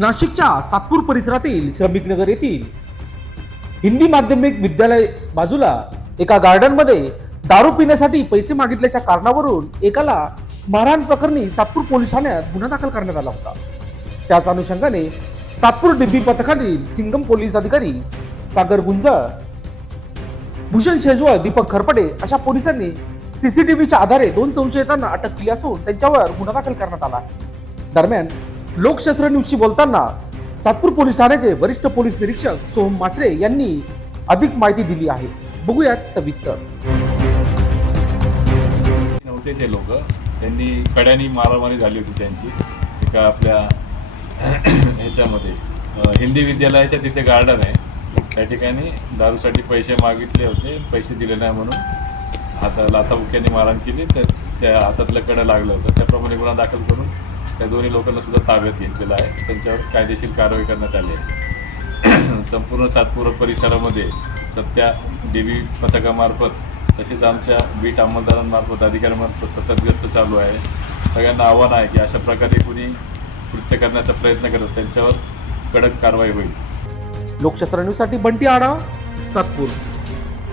नाशिकच्या सातपूर परिसरातील श्रमिक नगर येथील हिंदी माध्यमिक विद्यालय बाजूला एका गार्डनमध्ये दारू पिण्यासाठी पैसे मागितल्याच्या कारणावरून एकाला मारहाण प्रकरणी सातपूर पोलीस ठाण्यात गुन्हा दाखल करण्यात आला होता. त्याच अनुषंगाने सातपूर डिबी पथकातील सिंगम पोलीस अधिकारी सागर गुंजळ भूषण शेजवळ दीपक खरपडे अशा पोलिसांनी सीसीटीव्हीच्या आधारे दोन संशयितांना अटक केली असून त्यांच्यावर गुन्हा दाखल करण्यात आला दरम्यान लोकशास्त्र न्यूजशी बोलताना सातपूर पोलीस ठाण्याचे वरिष्ठ पोलीस निरीक्षक सोहम माचरे यांनी अधिक माहिती दिली आहे. बघूयात सविस्तर. नव्हते ते लोक. त्यांनी कड्यानी मारामारी झाली होती त्यांची. एका आपल्या ह्याच्यामध्ये. हिंदी विद्यालयाच्या तिथे गार्डन आहे. त्या ठिकाणी दारूसाठी पैसे मागितले होते. पैसे दिले नाही म्हणून हाता लाथाबुक्याने मारहाण केली. तर त्या हातातलं कडं लागलं होतं. त्याप्रमाणे गुन्हा दाखल करून त्या दोन्ही लोकांना सुद्धा ताब्यात घेतलेला आहे. त्यांच्यावर कायदेशीर कारवाई करण्यात आली आहे. संपूर्ण सातपूर परिसरामध्ये सध्या डी बी पथकामार्फत तसेच आमच्या बीट अंमलदारांमार्फत अधिकाऱ्यांमार्फत सतत गस्त चालू आहे. सगळ्यांना आव्हान आहे की अशा प्रकारे कुणी कृत्य करण्याचा प्रयत्न करत त्यांच्यावर कडक कारवाई होईल. लोकशास्त्र न्यूजसाठी बंटी आडा सातपूर.